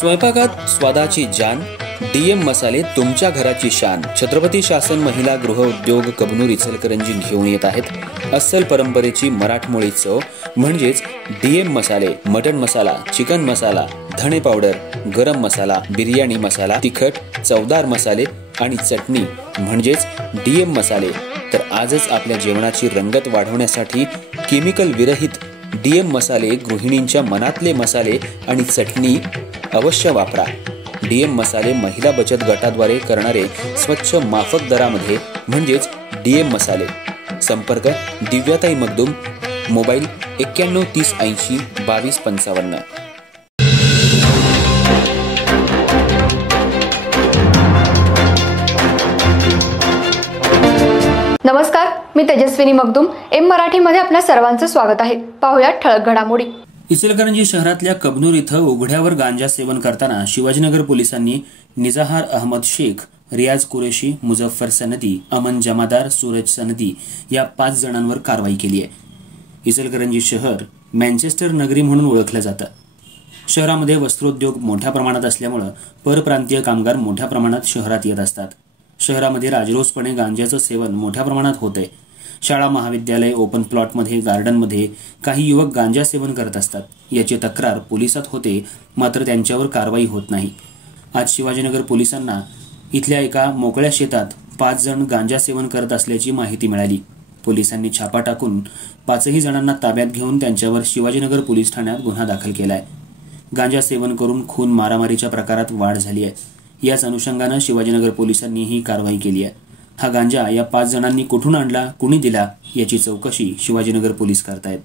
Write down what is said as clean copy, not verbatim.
स्वयंपाकात स्वादाची जान, डीएम मसाले तुमच्या घराची शान। छत्रपती शासन महिला गृह उद्योग कबनूर इचलकरंजी घेऊन येत आहेत अस्सल परंपरेची मराठमोळी चव म्हणजेच डीएम मसाले। मटन मसाला, चिकन मसाला, धणे पावडर, गरम मसाला, बिर्याणी मसाला, तिखट चवदार मसाले आणि चटणी म्हणजेच डीएम मसाले। तर आजच आपल्या जेवणाची रंगत वाढवण्यासाठी केमिकल विरहित डीएम मसाले, गृहिणींच्या मनातले मसाले आणि चटणी अवश्य वापरा। डीएम मसाले महिला बचत गटाद्वारे करणारे स्वच्छ माफक दरामध्ये म्हणजेच डीएम मसाले। संपर्क दिव्याताई मगदूम, मोबाईल 91 30 80 22 55। नमस्कार, मी तेजस्विनी मगदूम। एम मराठीमध्ये आपल्या सर्वांचं स्वागत आहे। पाहूया ठळक घडामोडी। इचलकरंजी शहरातल्या कबनूर इथं उघड्यावर गांजा सेवन करताना शिवाजीनगर पोलिसांनी निजाहार अहमद शेख, रियाज कुरेशी, मुझफ्फर सनदी, अमन जमादार, सूरज सनदी या 5 जणांवर कारवाई केली आहे। इचलकरंजी शहर मँचेस्टर नगरी म्हणून ओळखलं जातं। शहरामध्ये वस्त्रोद्योग मोठ्या प्रमाणात असल्यामुळे परप्रांतीय कामगार मोठ्या प्रमाणात शहरात येत असतात। शहरामध्ये राजरोसपणे गांजाचं सेवन मोठ्या प्रमाणात होतंय। शाळा, महाविद्यालय, ओपन प्लॉटमध्ये, गार्डनमध्ये काही युवक गांजा सेवन करत असतात। याची तक्रार पोलिसात होते, मात्र त्यांच्यावर कारवाई होत नाही। आज शिवाजीनगर पोलिसांना इथल्या एका मोकळ्या शेतात 5 जण गांजा सेवन करत असल्याची माहिती मिळाली। पोलिसांनी छापा टाकून 5ही जणांना ताब्यात घेऊन त्यांच्यावर शिवाजीनगर पोलीस ठाण्यात गुन्हा दाखल केलाय। गांजा सेवन करून खून मारामारीच्या प्रकारात वाढ झाली आहे। याच अनुषंगानं शिवाजीनगर पोलिसांनी ही कारवाई केली आहे। हा गांजा या 5 जणांनी कुठून आणला, कुणी दिला याची चौकशी शिवाजीनगर पोलीस करतायत।